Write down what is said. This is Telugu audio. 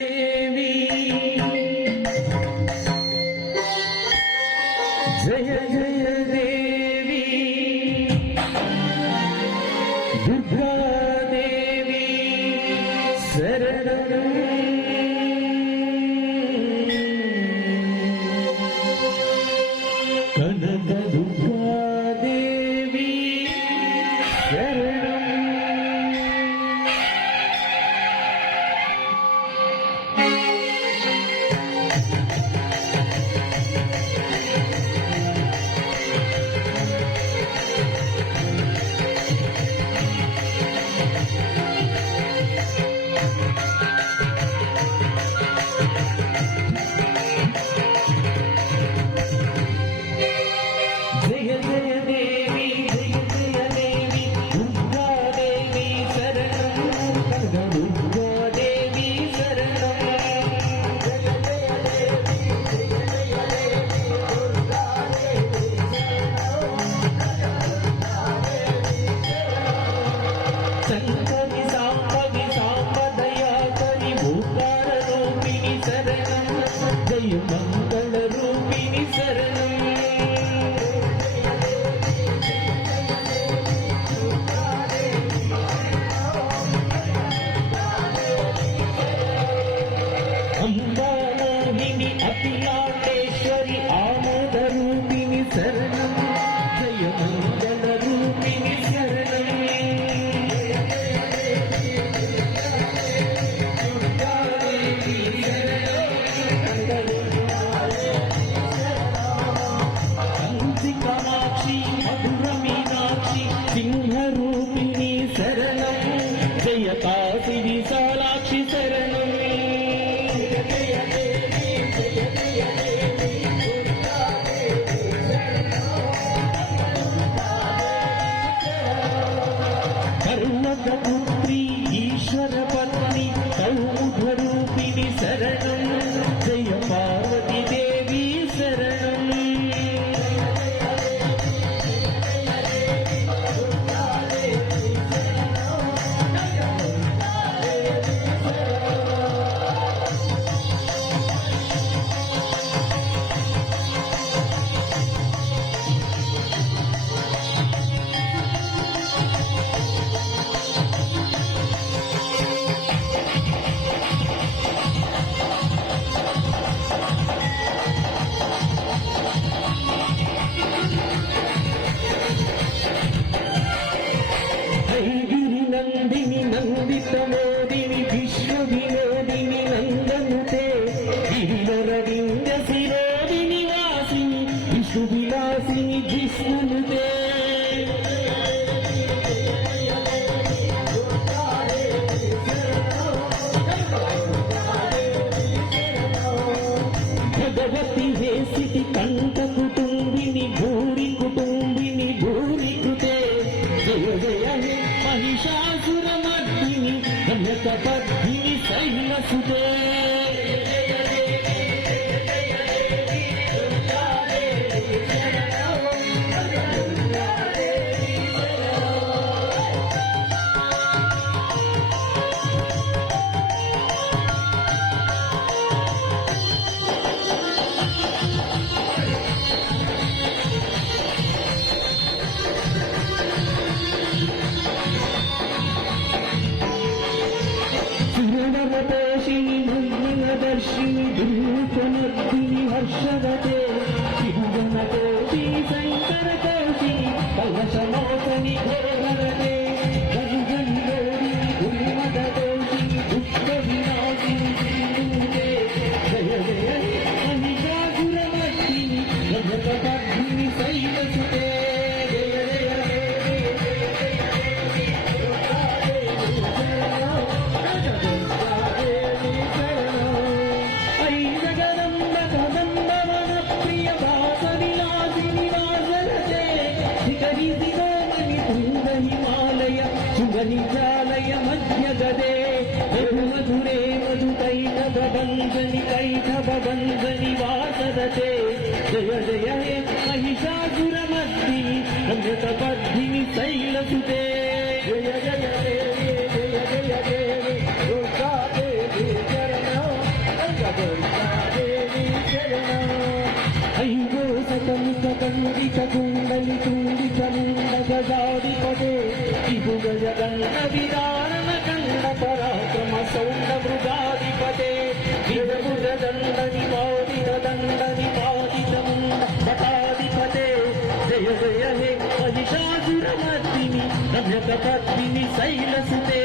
देवी जय जय देवी दुर्गा देवी शरणं कनक दुर्गा देवी शरणं मंगल रूपिणी शरणं अम्बा मोहिनी अखिलांडेश्वरी आमोद रूपिणी शरणं जय मंगल रूपिणी शरणं सिंहरूपिणी शरणं जय काशी विशालाक्षि शरणं कर्णकपुत्री ईश्वर पत्नी कौमुदरूपिणी शरणं जय पार्वती देवी शरणं नंदिनी नंदित मोदिनी विश्व विनोदिनी नंदनुते गिरिवरविंद शिरोदिनी वासिनी विष्णु विलासिनी जिष्णुनुते भगवती हे सिद्धि कंठ कुटुंबिनी भूरि कुटुंबिनी भूरि कृते जय जय हे महिषासुरमर्दिनी कन्यकपद्मिनी शैलसुते शिवनमतोषिणि मन्दिरदर्शिनि दुर्मुखमर्दिनि हर्षवते शिवनमतोषिनि शङ्करतोषिनि कलशमोचनि घोरहरते गजगनि गौरिणि उन्मदतोषिनि दुःखविनाशिनि सिन्धुते जय जय महिषासुरमर्दिनि कनकपद्मिनि शैलसुते हिमालय मध्य गदे मधुरे मधुकैटभवंजनि कैटभवंजनि वासरते जय जय हे महिषासुरमर्दिनि कन्यकपद्मिनि शैलसुते जय जय देवी जय जय देवी दुर्गा देवी शरणं దుర్గాదేవి శరణం. ఐగో సకలిక కండిక కుండలి తుండిక ముండ గజాధిపతే ఇగు గజ గండ విదారణ కండ పరాక్రమ సౌండ మృగాధిపతే విజభుజ దండ నిపాదిత ముండ పటాధిపతే జయ జయ హే మహిషాసుర మర్దిని రమ్యక పద్మిని శైలసుతే